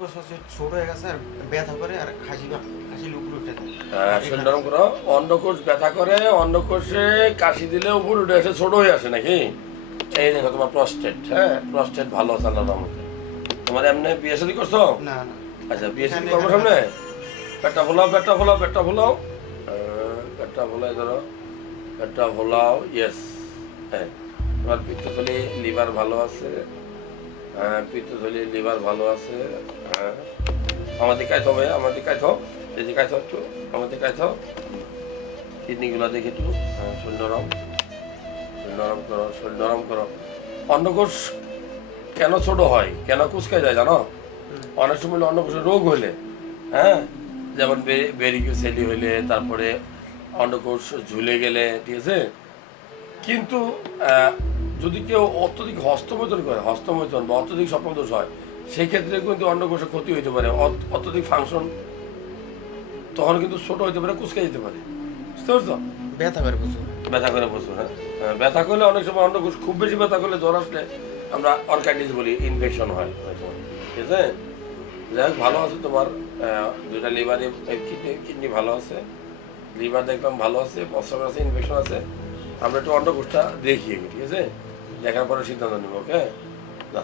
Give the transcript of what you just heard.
ছোট হয়ে গেছে আর ব্যথা করে আর হাসি লুক উঠে নরম করো অন্ডকোষ ব্যথা করে অন্ডকোষে কাশি দিলে উপর উঠে আসে ছোট হয়ে আসে নাকি? এই দেখো তোমার প্রস্টেট হ্যাঁ প্রস্টেট ভালো আছে আল্লাহর রহমতে। তোমার এমনি বিয়ে শাদী করছ? না না। আচ্ছা শাদী এখানে- করব সামনে? পেটটা ফোলাও পেটটা ফোলাও পেটটা আহ, পেটটা ফোলাই ধরো। পেটটা ফোলাও ইয়েস হ্যাঁ তোমার পিত্তথলি লিভার ভালো আছে। হ্যাঁ পিত্তথলি লিভার ভালো আছে হ্যাঁ। দিকে আইতে হবে আমার দিকে আইতে এদিকে হবে একটু, আমার দিকে আইতে কিডনিগুলো দেখি একটু হ্যাঁ শরীর নরম শরীর করো শরীর নরম করো। অন্নকোষ কেন ছোট হয়? কেন কুচকায় যায় জানো? অনেক সময় অন্নকোষের রোগ হইলে হ্যাঁ? যেমন বেরিকিউসেলি হইলে তারপরে অন্নকোষ ঝুলে গেলে, ঠিক আছে? কিন্তু যদি কেউ অত্যধিক হস্তমৈথন করে হস্তমৈথন বা অত্যধিক স্বপ্নদোষ হয় সেই ক্ষেত্রে কিন্তু অন্নকোষের ক্ষতি হইতে পারে। অত- অত্যধিক ফাংশন তখন কিন্তু ছোট হইতে পারে কুচকে যেতে পারে। বুঝতে পারছ? ব্যথা করে প্রচুর। ব্যথা করে প্রচুর হ্যাঁ। হ্যাঁ, ব্যথা করলে অনেক সময় অন্নকোষ খুব বেশি ব্যথা করলে জ্বর আসলে আমরা অর্কাইটিস বলি ইনফেকশন হয় ঠিক আছে? যাই হোক ভালো আছে তোমার দুইটা লিভারে কিডনি কিডনি ভালো আছে। লিভার দেখলাম ভালো আছে প্রস্রাব আছে ইনফেকশন আছে। আমরা একটু অন্নকোষটা দেখি ঠিক আছে? দেখার পরে সিদ্ধান্ত নেব ওকে না